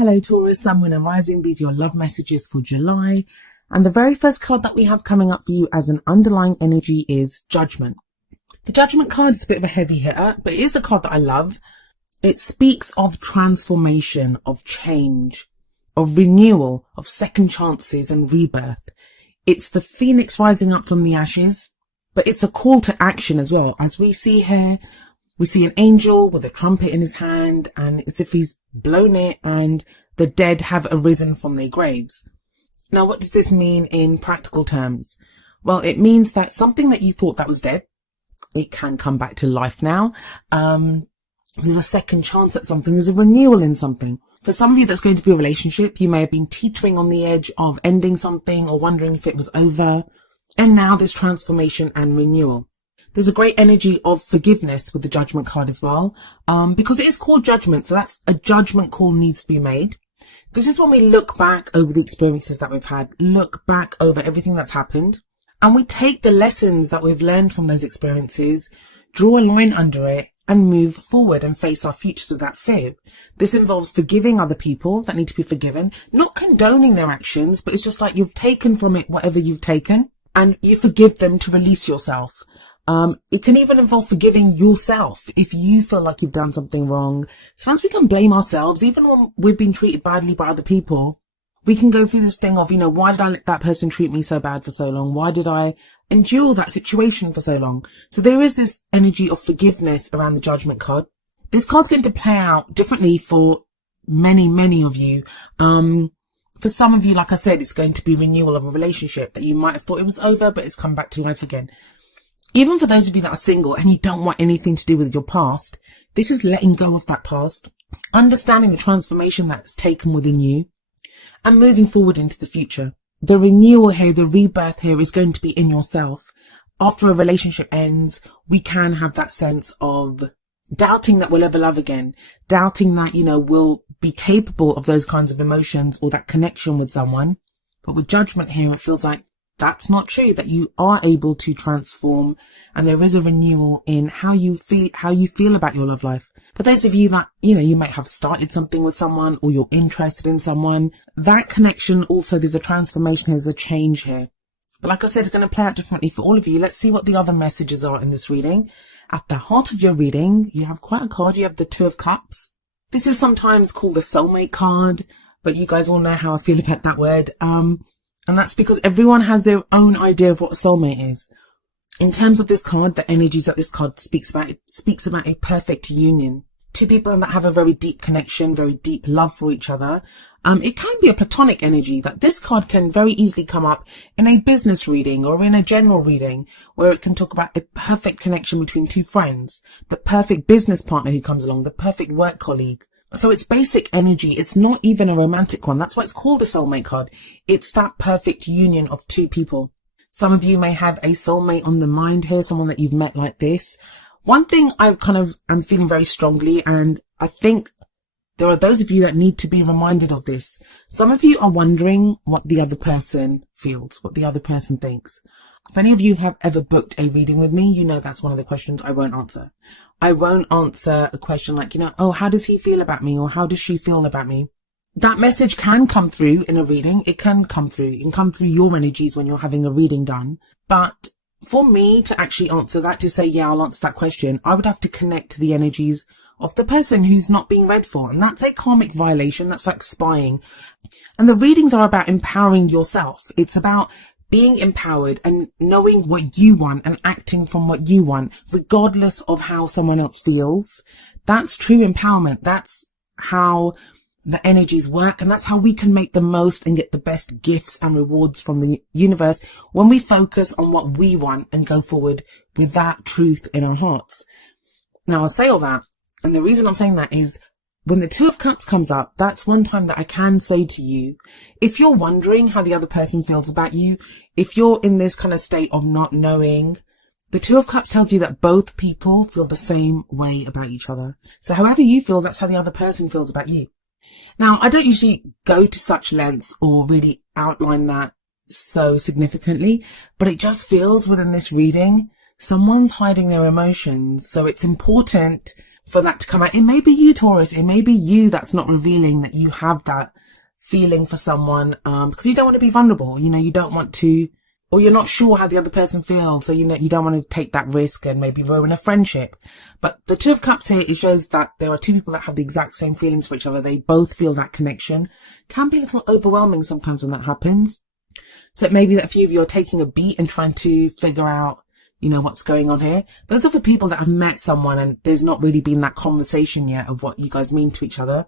Hello Taurus, Sun, Moon and Rising. These are your love messages for July. And the very first card that we have coming up for you as an underlying energy is Judgment. The Judgment card is a bit of a heavy hitter, but it is a card that I love. It speaks of transformation, of change, of renewal, of second chances and rebirth. It's the phoenix rising up from the ashes, but it's a call to action as well. As we see here, we see an angel with a trumpet in his hand, and it's as if he's blown it and the dead have arisen from their graves. Now, what does this mean in practical terms? Well, it means that something that you thought that was dead, it can come back to life now. There's a second chance at something. There's a renewal in something. For some of you, that's going to be a relationship. You may have been teetering on the edge of ending something or wondering if it was over. And now there's transformation and renewal. There's a great energy of forgiveness with the Judgment card as well, because it is called Judgment. So that's a judgment call needs to be made. This is when we look back over the experiences that we've had, look back over everything that's happened, and we take the lessons that we've learned from those experiences, draw a line under it, and move forward and face our futures with that fear. This involves forgiving other people that need to be forgiven, not condoning their actions, but it's just like you've taken from it whatever you've taken, and you forgive them to release yourself. It can even involve forgiving yourself if you feel like you've done something wrong. Sometimes we can blame ourselves, even when we've been treated badly by other people. We can go through this thing of, why did I let that person treat me so bad for so long? Why did I endure that situation for so long? So there is this energy of forgiveness around the Judgment card. This card's going to play out differently for many of you. For some of you, like I said, it's going to be renewal of a relationship that you might have thought it was over, but it's come back to life again. Even for those of you that are single and you don't want anything to do with your past, this is letting go of that past, understanding the transformation that's taken within you, and moving forward into the future. The renewal here, the rebirth here is going to be in yourself. After a relationship ends, we can have that sense of doubting that we'll ever love again, doubting that, we'll be capable of those kinds of emotions or that connection with someone. But with Judgment here, it feels like that's not true, that you are able to transform, and there is a renewal in how you feel about your love life. For those of you that, you might have started something with someone or you're interested in someone, that connection also, there's a transformation, there's a change here. But like I said, it's going to play out differently for all of you. Let's see what the other messages are in this reading. At the heart of your reading, you have quite a card. You have the Two of Cups. This is sometimes called the soulmate card, but you guys all know how I feel about that word. And that's because everyone has their own idea of what a soulmate is. In terms of this card, the energies that this card speaks about, it speaks about a perfect union. Two people that have a very deep connection, very deep love for each other. It can be a platonic energy that this card can very easily come up in a business reading or in a general reading, where it can talk about a perfect connection between two friends, the perfect business partner who comes along, the perfect work colleague. So it's basic energy. It's not even a romantic one. That's why it's called a soulmate card. It's that perfect union of two people. Some of you may have a soulmate on the mind here, someone that you've met like this. One thing I'm feeling very strongly, and I think there are those of you that need to be reminded of this. Some of you are wondering what the other person feels, what the other person thinks. If any of you have ever booked a reading with me, you know that's one of the questions I won't answer. I won't answer a question like, oh, how does he feel about me? Or how does she feel about me? That message can come through in a reading. It can come through. It can come through your energies when you're having a reading done. But for me to actually answer that, to say, yeah, I'll answer that question, I would have to connect to the energies of the person who's not being read for. And that's a karmic violation. That's like spying. And the readings are about empowering yourself. It's about being empowered and knowing what you want and acting from what you want, regardless of how someone else feels. That's true empowerment. That's how the energies work. And that's how we can make the most and get the best gifts and rewards from the universe when we focus on what we want and go forward with that truth in our hearts. Now, I'll say all that. And the reason I'm saying that is when the Two of Cups comes up, that's one time that I can say to you, if you're wondering how the other person feels about you, if you're in this kind of state of not knowing, the Two of Cups tells you that both people feel the same way about each other. So however you feel, that's how the other person feels about you. Now, I don't usually go to such lengths or really outline that so significantly, but it just feels within this reading, someone's hiding their emotions. So it's important for that to come out. It may be you, Taurus. It may be you that's not revealing that you have that feeling for someone, because you don't want to be vulnerable. You know, you don't want to, or you're not sure how the other person feels. So, you know, you don't want to take that risk and maybe ruin a friendship. But the Two of Cups here, it shows that there are two people that have the exact same feelings for each other. They both feel that connection. Can be a little overwhelming sometimes when that happens. So it may be that a few of you are taking a beat and trying to figure out, you know, what's going on here. Those are the people that have met someone and there's not really been that conversation yet of what you guys mean to each other.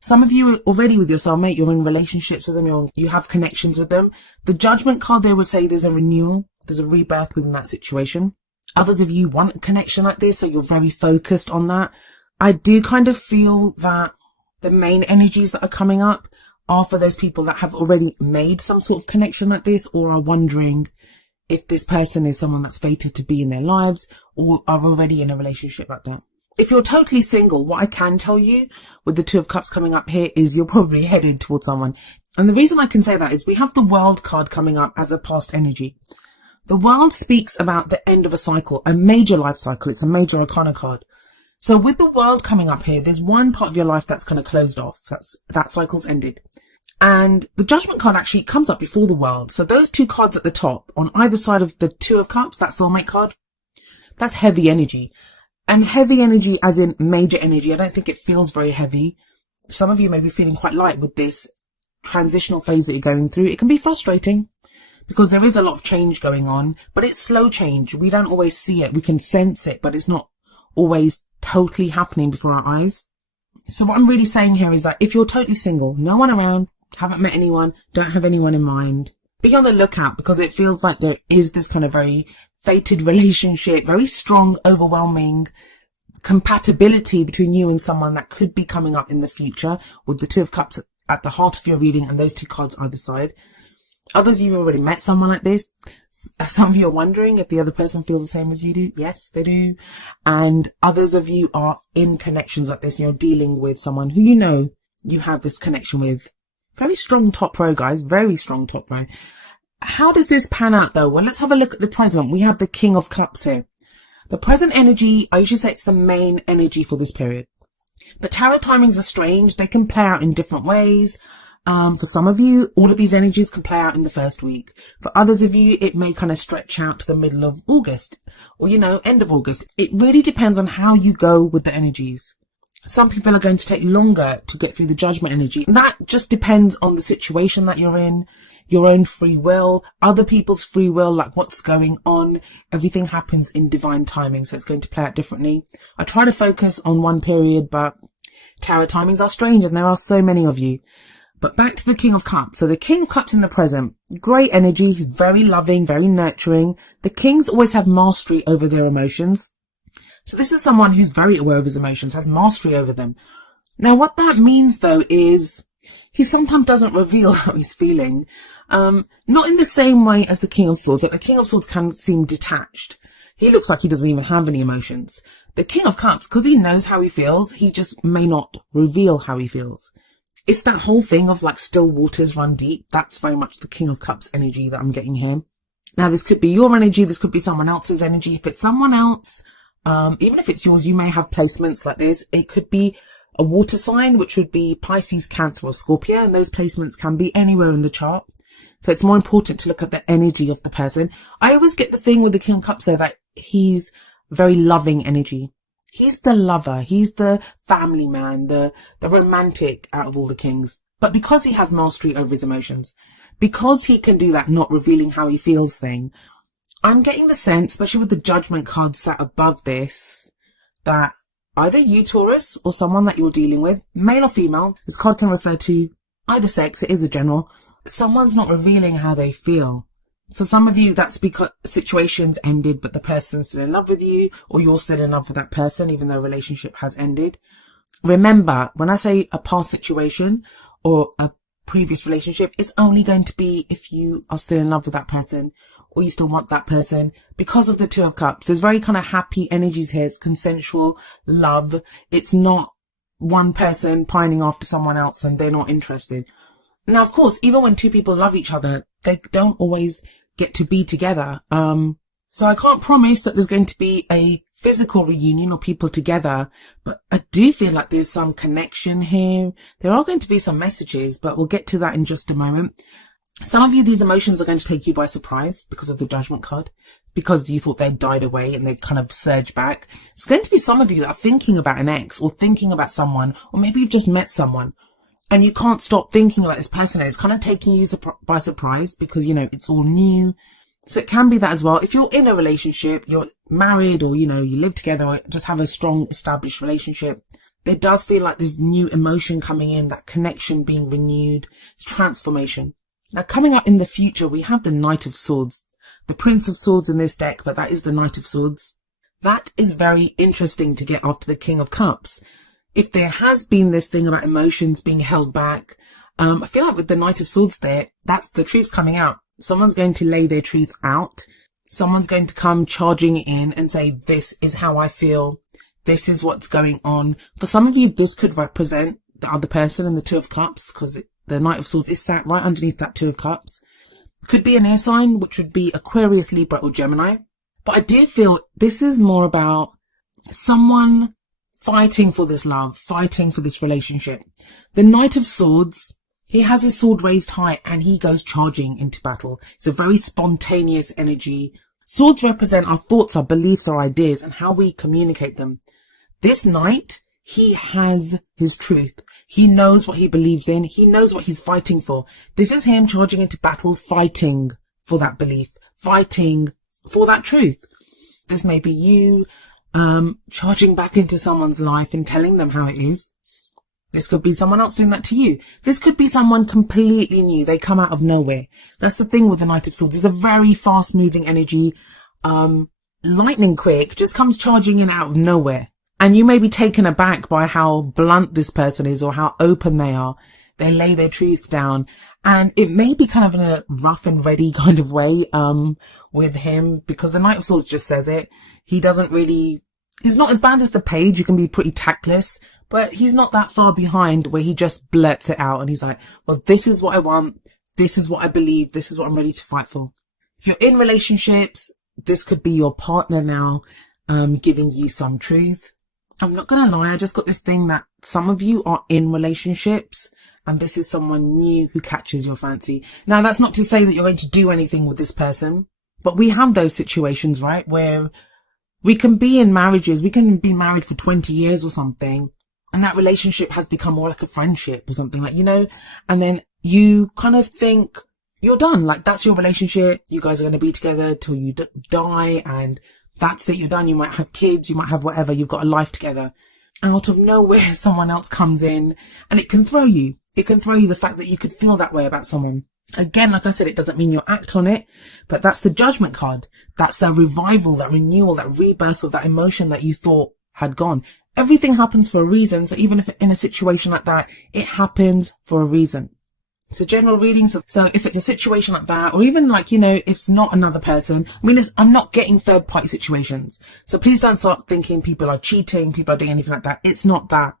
Some of you are already with your soulmate, you're in relationships with them, you have connections with them. The Judgment card there would say there's a renewal, there's a rebirth within that situation. Others of you want a connection like this, so you're very focused on that. I do kind of feel that the main energies that are coming up are for those people that have already made some sort of connection like this, or are wondering if this person is someone that's fated to be in their lives, or are already in a relationship like that. If you're totally single, what I can tell you with the Two of Cups coming up here is you're probably headed towards someone. And the reason I can say that is we have the World card coming up as a past energy. The World speaks about the end of a cycle, a major life cycle. It's a major arcana card. So with the World coming up here, there's one part of your life that's kind of closed off. That cycle's ended. And the Judgment card actually comes up before the World. So those two cards at the top, on either side of the Two of Cups, that soulmate card, that's heavy energy. And heavy energy as in major energy. I don't think it feels very heavy. Some of you may be feeling quite light with this transitional phase that you're going through. It can be frustrating because there is a lot of change going on, but it's slow change. We don't always see it. We can sense it, but it's not always totally happening before our eyes. So what I'm really saying here is that if you're totally single, no one around, haven't met anyone, don't have anyone in mind, be on the lookout, because it feels like there is this kind of very fated relationship, very strong, overwhelming compatibility between you and someone that could be coming up in the future, with the Two of Cups at the heart of your reading and those two cards either side. Others, you've already met someone like this. Some of you are wondering if the other person feels the same as you do. Yes, they do. And others of you are in connections like this, and you're dealing with someone who you know you have this connection with. Very strong top row, guys. Very strong top row. How does this pan out though? Well, let's have a look at the present. We have the King of Cups here. The present energy, I usually say it's the main energy for this period. But tarot timings are strange. They can play out in different ways. For some of you, all of these energies can play out in the first week. For others of you, it may kind of stretch out to the middle of August, or, you know, end of August. It really depends on how you go with the energies. Some people are going to take longer to get through the Judgment energy. That just depends on the situation that you're in, your own free will, other people's free will, like what's going on. Everything happens in divine timing, so it's going to play out differently. I try to focus on one period, but tarot timings are strange, and there are so many of you. But back to the King of Cups. So the King of Cups in the present, great energy. He's very loving, very nurturing. The Kings always have mastery over their emotions. So this is someone who's very aware of his emotions, has mastery over them. Now, what that means, though, is he sometimes doesn't reveal how he's feeling. Not in the same way as the King of Swords. Like the King of Swords can seem detached. He looks like he doesn't even have any emotions. The King of Cups, because he knows how he feels, he just may not reveal how he feels. It's that whole thing of like still waters run deep. That's very much the King of Cups energy that I'm getting here. Now, this could be your energy. This could be someone else's energy. If it's someone else, even if it's yours, you may have placements like this. It could be a water sign, which would be Pisces, Cancer, or Scorpio. And those placements can be anywhere in the chart. So it's more important to look at the energy of the person. I always get the thing with the King of Cups there that he's very loving energy. He's the lover. He's the family man, the romantic out of all the kings. But because he has mastery over his emotions, because he can do that not revealing how he feels thing, I'm getting the sense, especially with the Judgment card sat above this, that either you, Taurus, or someone that you're dealing with, male or female, this card can refer to either sex, it is a general, someone's not revealing how they feel. For some of you, that's because situations ended, but the person's still in love with you, or you're still in love with that person, even though a relationship has ended. Remember, when I say a past situation or a previous relationship, it's only going to be if you are still in love with that person, or you still want that person, because of the Two of Cups. There's very kind of happy energies here. It's consensual love. It's not one person pining after someone else and they're not interested. Now, of course, even when two people love each other, they don't always get to be together. So I can't promise that there's going to be a physical reunion or people together, but I do feel like there's some connection here. There are going to be some messages, but we'll get to that in just a moment. Some of you, these emotions are going to take you by surprise because of the Judgment card, because you thought they'd died away and they kind of surge back. It's going to be some of you that are thinking about an ex or thinking about someone, or maybe you've just met someone and you can't stop thinking about this person, and it's kind of taking you by surprise because, you know, it's all new. So it can be that as well. If you're in a relationship, you're married, or, you know, you live together, or just have a strong established relationship, there does feel like there's new emotion coming in, that connection being renewed, it's transformation. Now, coming up in the future, we have the Knight of Swords, the Prince of Swords in this deck, but that is the Knight of Swords. That is very interesting to get after the King of Cups. If there has been this thing about emotions being held back, I feel like with the Knight of Swords there, that's the truth's coming out. Someone's going to lay their truth out. Someone's going to come charging in and say, this is how I feel. This is what's going on. For some of you, this could represent the other person in the Two of Cups, because the Knight of Swords is sat right underneath that Two of Cups. Could be an air sign, which would be Aquarius, Libra, or Gemini. But I do feel this is more about someone fighting for this love, fighting for this relationship. The Knight of Swords, he has his sword raised high and he goes charging into battle. It's a very spontaneous energy. Swords represent our thoughts, our beliefs, our ideas, and how we communicate them. This knight, he has his truth. He knows what he believes in. He knows what he's fighting for. This is him charging into battle, fighting for that belief, fighting for that truth. This may be you charging back into someone's life and telling them how it is. This could be someone else doing that to you. This could be someone completely new. They come out of nowhere. That's the thing with the Knight of Swords. It's a very fast moving energy. Lightning quick, just comes charging in out of nowhere. And you may be taken aback by how blunt this person is or how open they are. They lay their truth down. And it may be kind of in a rough and ready kind of way with him, because the Knight of Swords just says it. He's not as bad as the Page. You can be pretty tactless. But he's not that far behind where he just blurts it out and he's like, well, this is what I want. This is what I believe. This is what I'm ready to fight for. If you're in relationships, this could be your partner now, giving you some truth. I'm not going to lie. I just got this thing that some of you are in relationships and this is someone new who catches your fancy. Now, that's not to say that you're going to do anything with this person, but we have those situations, right? Where we can be in marriages. We can be married for 20 years or something. And that relationship has become more like a friendship or something, like, you know, and then you kind of think you're done. Like, that's your relationship. You guys are going to be together till you die, and that's it. You're done. You might have kids. You might have whatever. You've got a life together. Out of nowhere, someone else comes in and it can throw you. It can throw you the fact that you could feel that way about someone. Again, like I said, it doesn't mean you'll act on it, but that's the Judgment card. That's the revival, that renewal, that rebirth of that emotion that you thought had gone. Everything happens for a reason. So even if in a situation like that, it happens for a reason. It's a general reading. So if it's a situation like that, or even like, you know, if it's not another person, I mean, I'm not getting third party situations. So please don't start thinking people are cheating, people are doing anything like that. It's not that.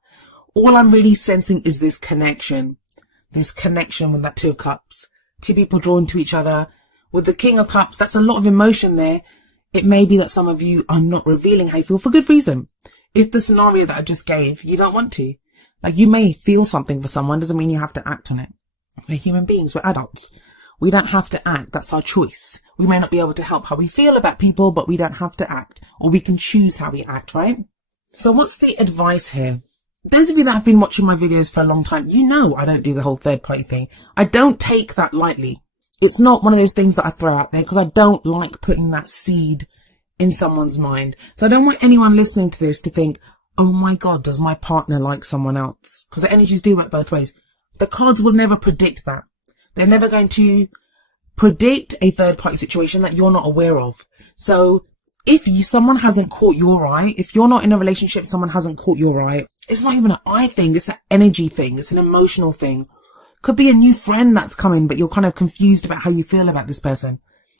All I'm really sensing is this connection with that Two of Cups. Two people drawn to each other. With the King of Cups, that's a lot of emotion there. It may be that some of you are not revealing how you feel for good reason. If the scenario that I just gave, you don't want to. Like, you may feel something for someone, doesn't mean you have to act on it. We're human beings, we're adults. We don't have to act, that's our choice. We may not be able to help how we feel about people, but we don't have to act. Or we can choose how we act, right? So what's the advice here? Those of you that have been watching my videos for a long time, you know I don't do the whole third party thing. I don't take that lightly. It's not one of those things that I throw out there because I don't like putting that seed in someone's mind. So I don't want anyone listening to this to think, oh my God, does my partner like someone else? Because the energies do work both ways. The cards will never predict that. They're never going to predict a third party situation that you're not aware of. So if someone hasn't caught your eye, if you're not in a relationship, someone hasn't caught your eye, it's not even an eye thing. It's an energy thing. It's an emotional thing. Could be a new friend that's coming, but you're kind of confused about how you feel about this person.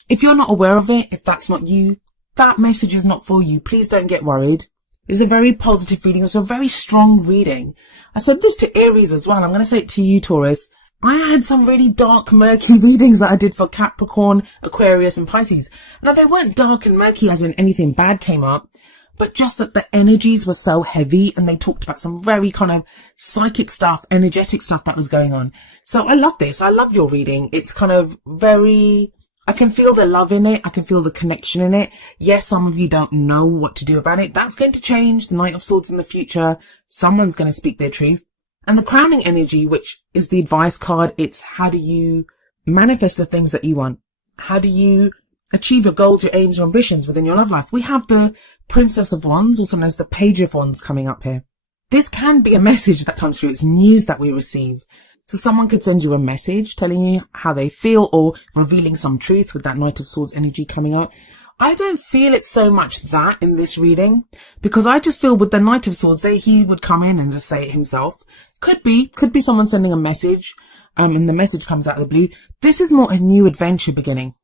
If you're not aware of it, if that's not you, that message is not for you. Please don't get worried. It's a very positive reading. It's a very strong reading. I said this to Aries as well. I'm going to say it to you, Taurus. I had some really dark, murky readings that I did for Capricorn, Aquarius and Pisces. Now, they weren't dark and murky as in anything bad came up, but just that the energies were so heavy and they talked about some very kind of psychic stuff, energetic stuff that was going on. So I love this. I love your reading. It's kind of very, I can feel the love in it. I can feel the connection in it. Yes, some of you don't know what to do about it. That's going to change. The Knight of Swords in the future. Someone's going to speak their truth. And the crowning energy, which is the advice card, it's how do you manifest the things that you want? How do you achieve your goals, your aims, your ambitions within your love life? We have the Princess of Wands, also known as the Page of Wands, coming up here. This can be a message that comes through. It's news that we receive. So someone could send you a message telling you how they feel or revealing some truth with that Knight of Swords energy coming up. I don't feel it's so much that in this reading, because I just feel with the Knight of Swords, he would come in and just say it himself. Could be someone sending a message, and the message comes out of the blue. This is more a new adventure beginning.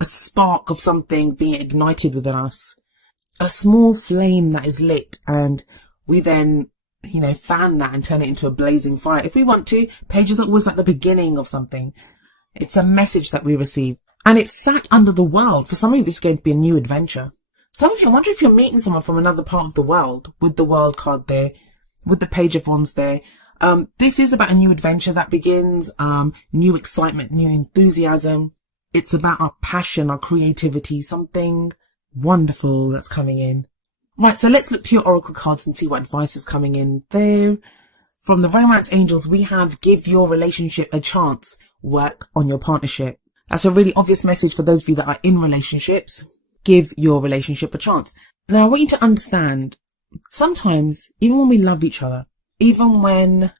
A spark of something being ignited within us. A small flame that is lit, and we then, fan that and turn it into a blazing fire. If we want to, pages are always like the beginning of something. It's a message that we receive. And it's sat under the world. For some of you, this is going to be a new adventure. Some of you, I wonder if you're meeting someone from another part of the world with the world card there, with the Page of Wands there. This is about a new adventure that begins, new excitement, new enthusiasm. It's about our passion, our creativity, something wonderful that's coming in. Right, so let's look to your oracle cards and see what advice is coming in there. From the Romance Angels, we have give your relationship a chance, work on your partnership. That's a really obvious message for those of you that are in relationships. Give your relationship a chance. Now, I want you to understand, sometimes, even when we love each other, even when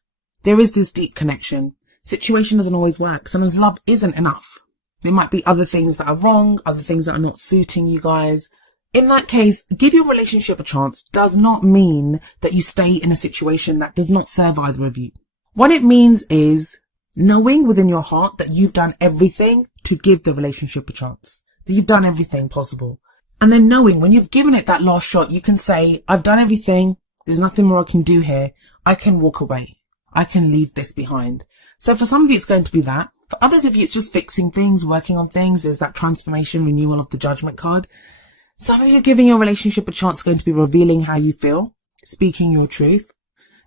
there is this deep connection, situation doesn't always work. Sometimes love isn't enough. There might be other things that are wrong, other things that are not suiting you guys. In that case, give your relationship a chance does not mean that you stay in a situation that does not serve either of you. What it means is knowing within your heart that you've done everything to give the relationship a chance, that you've done everything possible. And then knowing when you've given it that last shot, you can say, I've done everything. There's nothing more I can do here. I can walk away. I can leave this behind. So for some of you, it's going to be that. For others of you, it's just fixing things, working on things. There's that transformation, renewal of the Judgment card. Some of you giving your relationship a chance is going to be revealing how you feel, speaking your truth.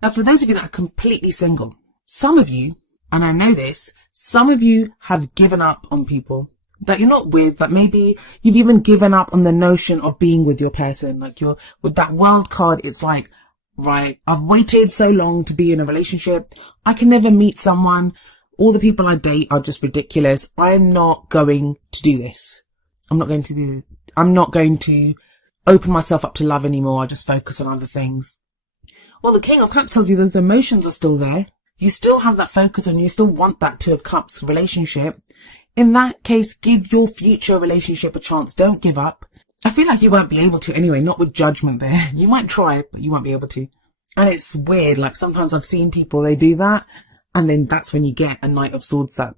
Now, for those of you that are completely single, some of you, and I know this, some of you have given up on people that you're not with, that maybe you've even given up on the notion of being with your person. Like you're with that World card, it's like, right, I've waited so long to be in a relationship. I can never meet someone. All the people I date are just ridiculous. I'm not going to do this. I'm not going to open myself up to love anymore. I just focus on other things. Well, the King of Cups tells you those emotions are still there. You still have that focus and you still want that Two of Cups relationship. In that case, give your future relationship a chance. Don't give up. I feel like you won't be able to anyway, not with Judgment there. You might try, but you won't be able to. And it's weird. Like sometimes I've seen people, they do that. And then that's when you get a Knight of Swords that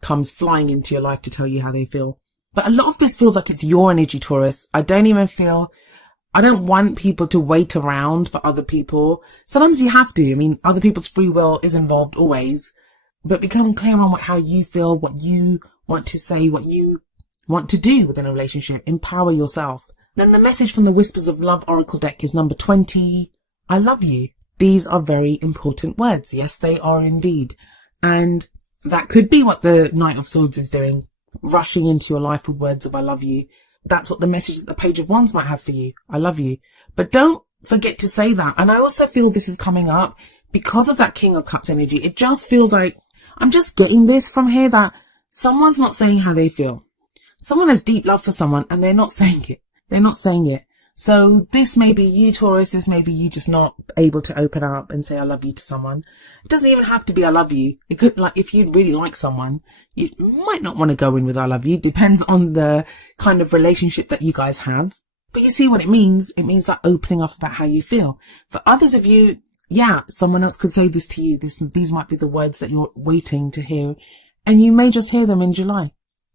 comes flying into your life to tell you how they feel. But a lot of this feels like it's your energy, Taurus. I don't want people to wait around for other people. Sometimes you have to. I mean, other people's free will is involved always. But become clear on how you feel, what you want to say, what you want to do within a relationship. Empower yourself. Then the message from the Whispers of Love Oracle deck is number 20. I love you. These are very important words. Yes, they are indeed. And that could be what the Knight of Swords is doing. Rushing into your life with words of I love you. That's what the message that the Page of Wands might have for you. I love you. But don't forget to say that. And I also feel this is coming up because of that King of Cups energy. It just feels like I'm just getting this from here that someone's not saying how they feel. Someone has deep love for someone and they're not saying it. They're not saying it. So this may be you, Taurus. This may be you just not able to open up and say I love you to someone. It doesn't even have to be I love you. It could, like, if you really like someone, you might not want to go in with I love you. Depends on the kind of relationship that you guys have. But you see what it means? It means like opening up about how you feel. For others of you, yeah, someone else could say this to you. These might be the words that you're waiting to hear. And you may just hear them in July.